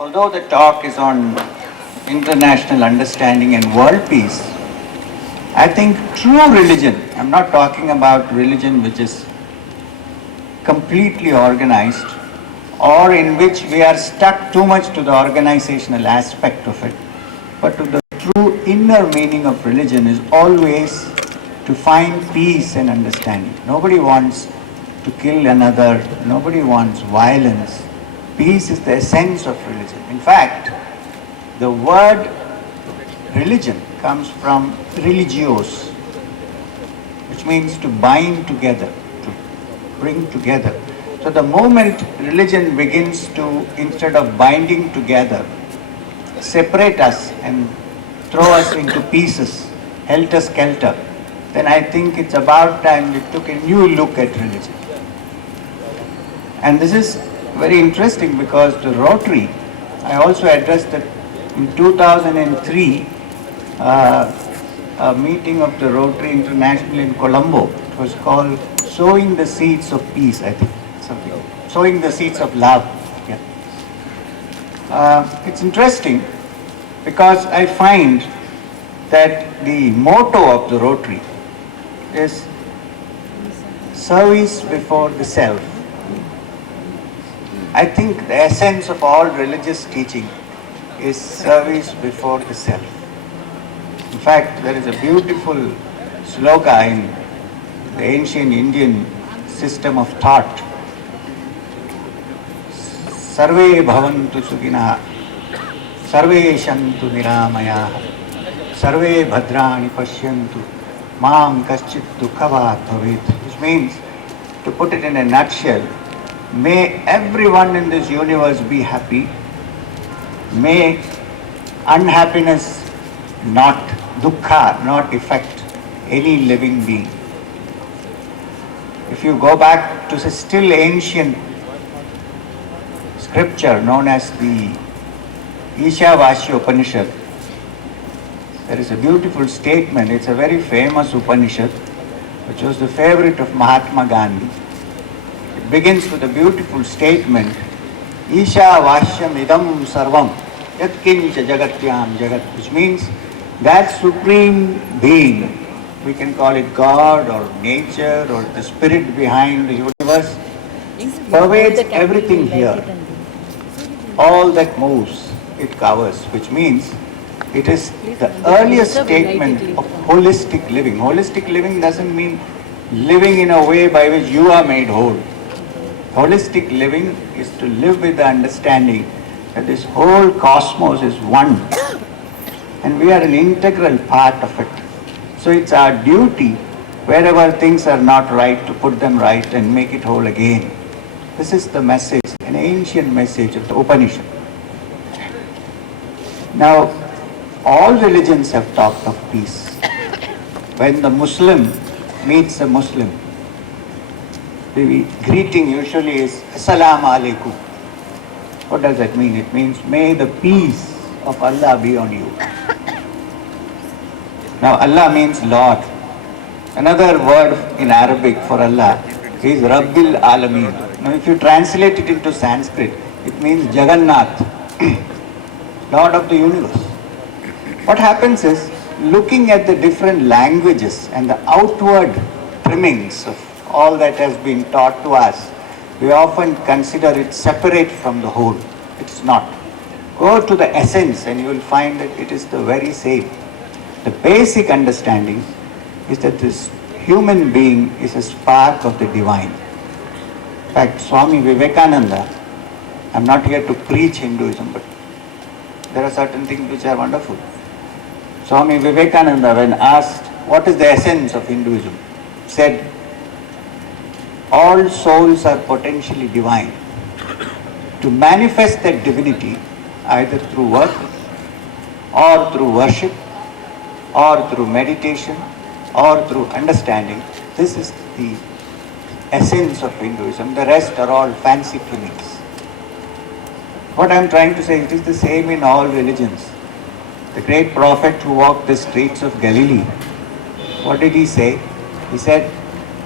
Although the talk is on international understanding and world peace, I think true religion, I'm not talking about religion which is completely organized or in which we are stuck too much to the organizational aspect of it, but to the true inner meaning of religion is always to find peace and understanding. Nobody wants to kill another, nobody wants violence. Peace is the essence of religion. In fact, the word religion comes from religios, which means to bind together, to bring together. So the moment religion begins to, instead of binding together, separate us and throw us into pieces, helter-skelter, then I think it's about time we took a new look at religion. And this is very interesting because the Rotary, I also addressed it in 2003, a meeting of the Rotary International in Colombo. It was called Sowing the Seeds of Peace, I think. Something. Sowing the Seeds of Love. Yeah. It's interesting because I find that the motto of the Rotary is service before the self. I think the essence of all religious teaching is service before the self. In fact, there is a beautiful sloka in the ancient Indian system of thought. Sarve bhavantu sukhinah, sarve shantu niramayah, sarve bhadrani pashyantu, mam kaschit dukhavat bhavet. Which means, to put it in a nutshell, may everyone in this universe be happy. May unhappiness not, dukkha, not affect any living being. If you go back to the still ancient scripture known as the Ishavasya Upanishad, there is a beautiful statement. It's a very famous Upanishad, which was the favorite of Mahatma Gandhi. It begins with a beautiful statement, Ishavashyam idam sarvam, yat kincha jagatyam jagat, which means that supreme being, we can call it God or nature or the spirit behind the universe, pervades everything here. All that moves, it covers, which means it is the earliest statement of holistic living. Holistic living doesn't mean living in a way by which you are made whole. Holistic living is to live with the understanding that this whole cosmos is one and we are an integral part of it. So it's our duty, wherever things are not right, to put them right and make it whole again. This is the message, an ancient message of the Upanishad. Now, all religions have talked of peace. When the Muslim meets a Muslim, the greeting usually is Assalamu alaikum. What does that mean? It means, may the peace of Allah be on you. Now, Allah means Lord. Another word in Arabic for Allah is Rabbil Alameen. Now, if you translate it into Sanskrit, it means Jagannath, Lord of the universe. What happens is, looking at the different languages and the outward trimmings of all that has been taught to us, we often consider it separate from the whole. It's not. Go to the essence and you will find that it is the very same. The basic understanding is that this human being is a spark of the divine. In fact, Swami Vivekananda, I'm not here to preach Hinduism, but there are certain things which are wonderful. Swami Vivekananda, when asked what is the essence of Hinduism, said, all souls are potentially divine. To manifest that divinity, either through work, or through worship, or through meditation, or through understanding, this is the essence of Hinduism. The rest are all fancy trimmings. What I am trying to say, it is the same in all religions. The great prophet who walked the streets of Galilee, what did he say? He said,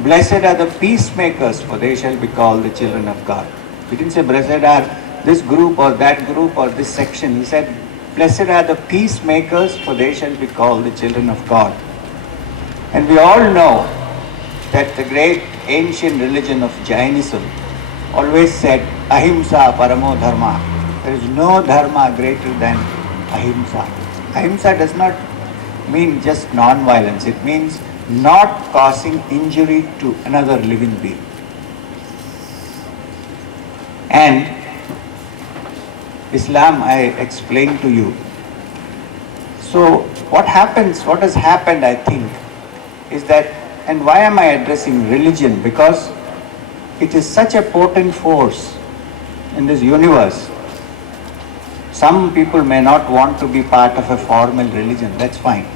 blessed are the peacemakers, for they shall be called the children of God. He didn't say blessed are this group or that group or this section. He said, blessed are the peacemakers, for they shall be called the children of God. And we all know that the great ancient religion of Jainism always said, ahimsa paramo dharma. There is no dharma greater than ahimsa. Ahimsa does not mean just non-violence. It means not causing injury to another living being. And Islam, I explained to you. So what has happened, I think, is that, and why am I addressing religion? Because it is such a potent force in this universe. Some people may not want to be part of a formal religion, that's fine.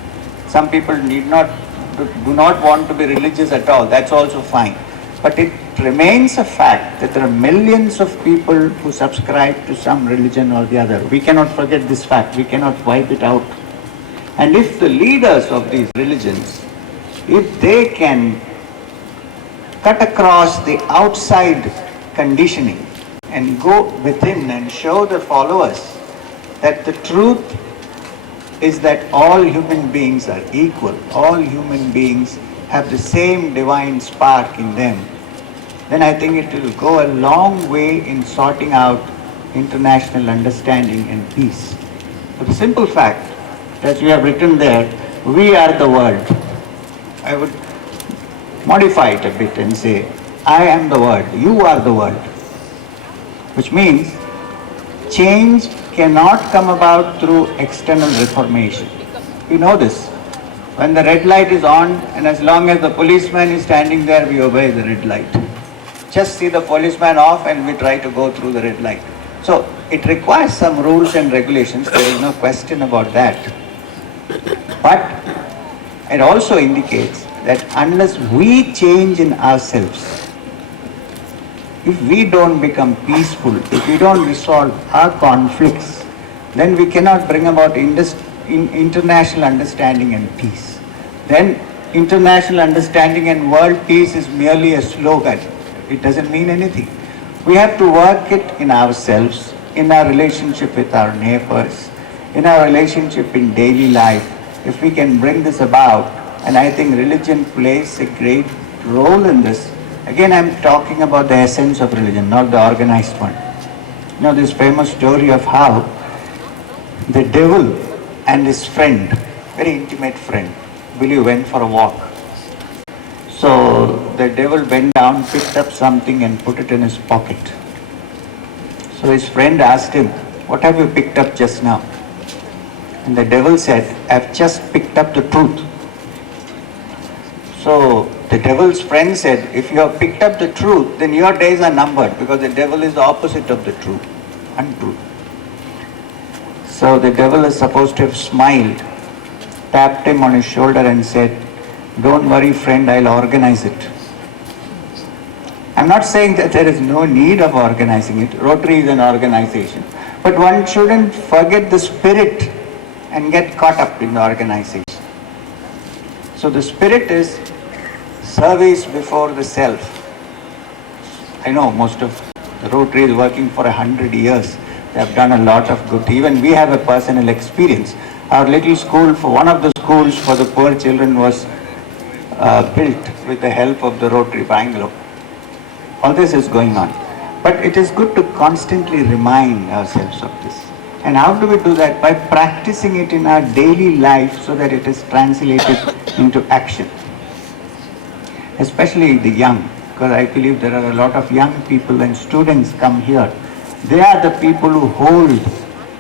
Some people do not want to be religious at all, that's also fine. But it remains a fact that there are millions of people who subscribe to some religion or the other. We cannot forget this fact, we cannot wipe it out. And if the leaders of these religions, if they can cut across the outside conditioning and go within and show the followers that the truth is that all human beings are equal, all human beings have the same divine spark in them, then I think it will go a long way in sorting out international understanding and peace. For the simple fact, as we have written there, we are the world. I would modify it a bit and say, I am the world, you are the world. Which means change cannot come about through external reformation. We know this. When the red light is on, and as long as the policeman is standing there, we obey the red light. Just see the policeman off and we try to go through the red light. So it requires some rules and regulations, there is no question about that. But it also indicates that unless we change in ourselves, if we don't become peaceful, if we don't resolve our conflicts, then we cannot bring about international understanding and peace. Then international understanding and world peace is merely a slogan. It doesn't mean anything. We have to work it in ourselves, in our relationship with our neighbors, in our relationship in daily life. If we can bring this about, and I think religion plays a great role in this. Again, I'm talking about the essence of religion, not the organized one. You know this famous story of how the devil and his friend, very intimate friend, Billy, went for a walk. So the devil went down, picked up something and put it in his pocket. So his friend asked him, what have you picked up just now? And the devil said, I've just picked up the truth. So the devil's friend said, if you have picked up the truth, then your days are numbered, because the devil is the opposite of the truth, untruth. So the devil is supposed to have smiled, tapped him on his shoulder and said, don't worry friend, I'll organize it. I'm not saying that there is no need of organizing it. Rotary is an organization. But one shouldn't forget the spirit and get caught up in the organization. So the spirit is service before the self. I know most of the Rotary is working for 100 years. They have done a lot of good. Even we have a personal experience. Our little school, for one of the schools for the poor children was built with the help of the Rotary Bangalore. All this is going on. But it is good to constantly remind ourselves of this. And how do we do that? By practicing it in our daily life so that it is translated into action. Especially the young, because I believe there are a lot of young people and students come here. They are the people who hold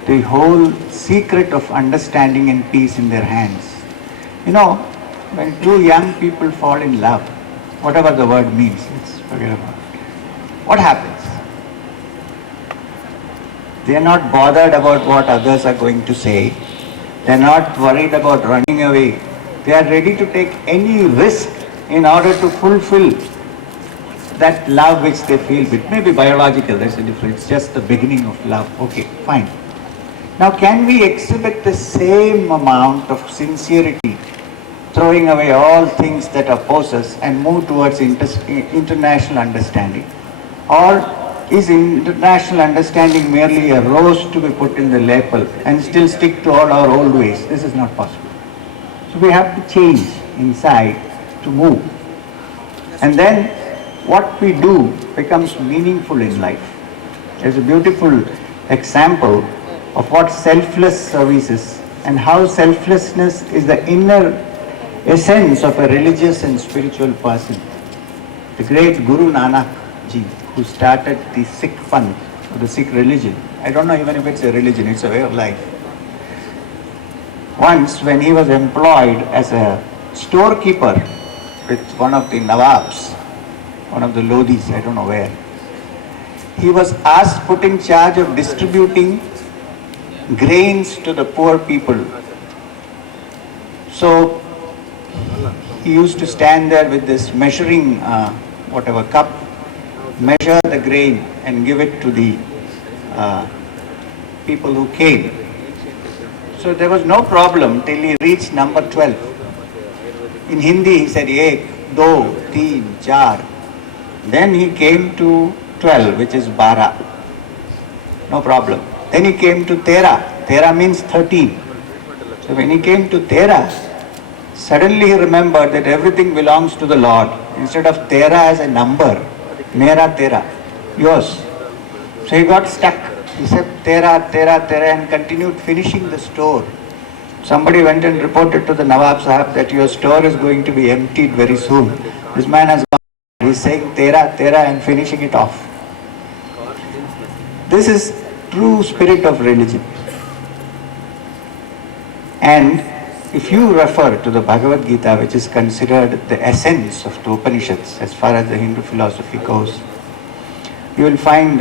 the whole secret of understanding and peace in their hands. You know, when two young people fall in love, whatever the word means, let's forget about it. What happens? They are not bothered about what others are going to say. They are not worried about running away. They are ready to take any risk in order to fulfill that love which they feel. It may be biological, that's the difference. It's just the beginning of love. Okay, fine. Now can we exhibit the same amount of sincerity, throwing away all things that oppose us and move towards international understanding? Or is international understanding merely a rose to be put in the lapel and still stick to all our old ways? This is not possible. So we have to change inside to move. And then what we do becomes meaningful in life. There's a beautiful example of what selfless service is and how selflessness is the inner essence of a religious and spiritual person. The great Guru Nanak ji, who started the Sikh Panth, or the Sikh religion. I don't know even if it's a religion, it's a way of life. Once when he was employed as a storekeeper with one of the Nawabs, one of the Lodis, I don't know where, he was asked, put in charge of distributing grains to the poor people. So he used to stand there with this measuring cup, measure the grain and give it to the people who came. So there was no problem till he reached number 12. In Hindi he said, ek, do, teen, char. Then he came to 12, which is bara. No problem. Then he came to tera. Tera means 13. So when he came to tera, suddenly he remembered that everything belongs to the Lord. Instead of tera as a number, mera tera, yours. So he got stuck. He said tera, tera, tera and continued finishing the store. Somebody went and reported to the Nawab Sahab that your store is going to be emptied very soon. This man has gone. He's saying tera, tera and finishing it off. This is true spirit of religion. And if you refer to the Bhagavad Gita, which is considered the essence of the Upanishads as far as the Hindu philosophy goes, you will find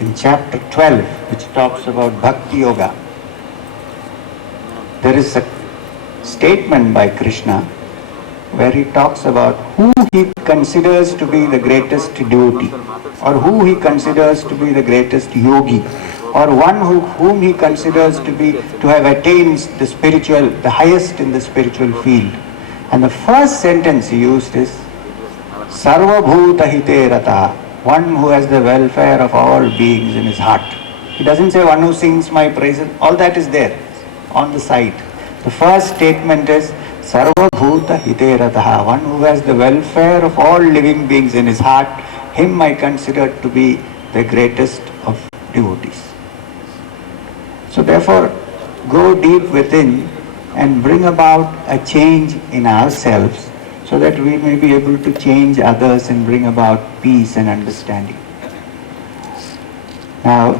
in chapter 12, which talks about Bhakti Yoga, there is a statement by Krishna where he talks about who he considers to be the greatest devotee, or who he considers to be the greatest yogi, or one whom he considers to have attained the spiritual, the highest in the spiritual field. And the first sentence he used is Sarva Bhuta Hite Rata, one who has the welfare of all beings in his heart. He doesn't say one who sings my praises, all that is there on the side. The first statement is Sarva Bhuta Hite Rataha, one who has the welfare of all living beings in his heart. Him I consider to be the greatest of devotees. So therefore, go deep within and bring about a change in ourselves so that we may be able to change others and bring about peace and understanding. Now,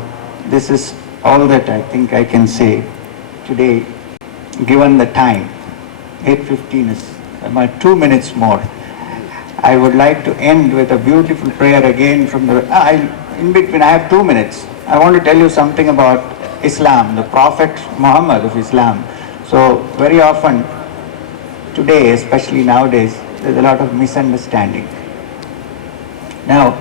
this is all that I think I can say today, given the time. 8:15 is about 2 minutes more. I would like to end with a beautiful prayer again from the... in between, I have 2 minutes. I want to tell you something about Islam, the Prophet Muhammad of Islam. So very often, today, especially nowadays, there's a lot of misunderstanding. Now,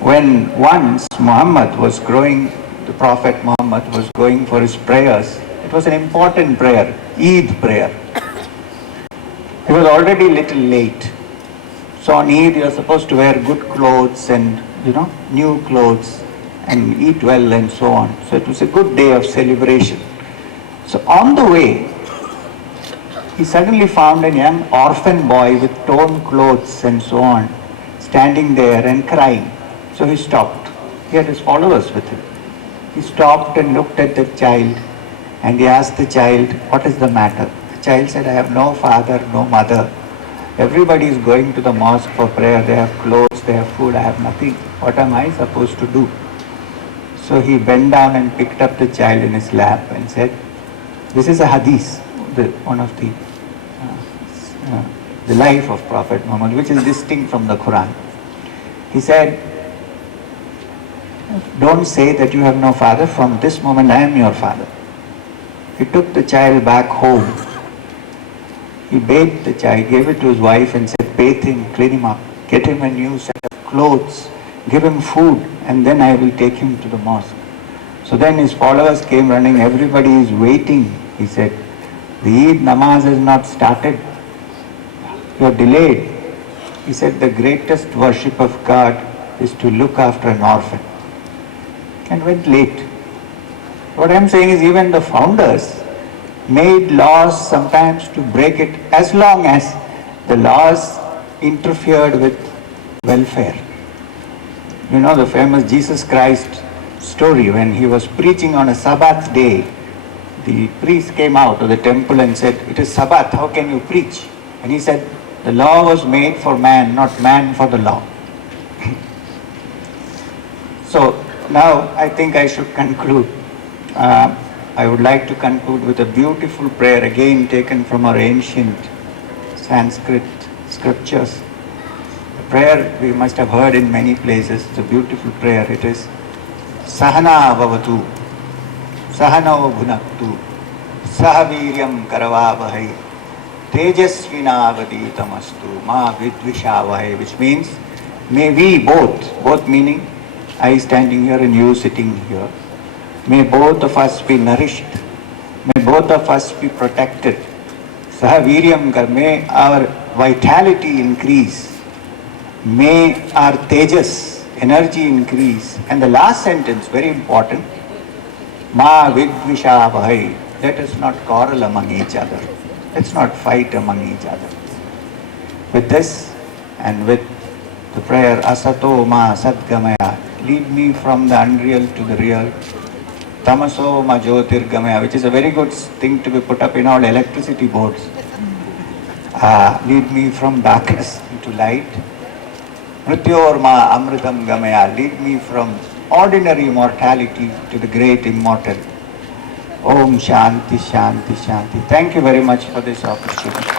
when once Muhammad was growing, the Prophet Muhammad was going for his prayers, it was an important prayer, Eid prayer. He was already a little late. So on Eid, you are supposed to wear good clothes and, new clothes and eat well and so on. So it was a good day of celebration. So on the way, he suddenly found a young orphan boy with torn clothes and so on, standing there and crying. So he stopped. He had his followers with him. He stopped and looked at the child and he asked the child, what is the matter? The child said, I have no father, no mother. Everybody is going to the mosque for prayer. They have clothes, they have food. I have nothing. What am I supposed to do? So he bent down and picked up the child in his lap and said, this is a hadith, one of the life of Prophet Muhammad, which is distinct from the Quran. He said, don't say that you have no father. From this moment, I am your father. He took the child back home. He bathed the child, gave it to his wife and said, bathe him, clean him up, get him a new set of clothes, give him food, and then I will take him to the mosque. So then his followers came running, everybody is waiting. He said, the Eid namaz has not started. You are delayed. He said, the greatest worship of God is to look after an orphan. And went late. What I'm saying is even the founders made laws sometimes to break it as long as the laws interfered with welfare. You know the famous Jesus Christ story when he was preaching on a Sabbath day. The priest came out of the temple and said, "It is Sabbath, how can you preach?" And he said, "The law was made for man, not man for the law." So now I think I should conclude. I would like to conclude with a beautiful prayer again taken from our ancient Sanskrit scriptures. A prayer we must have heard in many places. It's a beautiful prayer. It is Sahana Vavatu Sahano Bhunaktu Sahaviryam Karavavahai Tejasvinavaditamastu Ma Vidvishavahai, which means may we both meaning I standing here and you sitting here, may both of us be nourished, may both of us be protected. Sahaviryam Kar, may our vitality increase, may our tejas, energy increase. And the last sentence, very important, Ma Vidvishavahai, let us not quarrel among each other. Let's not fight among each other. With this and with the prayer Asato Ma Sadgamaya, lead me from the unreal to the real. Tamaso Ma Jyotirgamaya, which is a very good thing to be put up in all electricity boards. Lead me from darkness into light. Mrityor Ma Amritam Gamaya, lead me from ordinary mortality to the great immortal. Om Shanti, Shanti, Shanti. Thank you very much for this opportunity.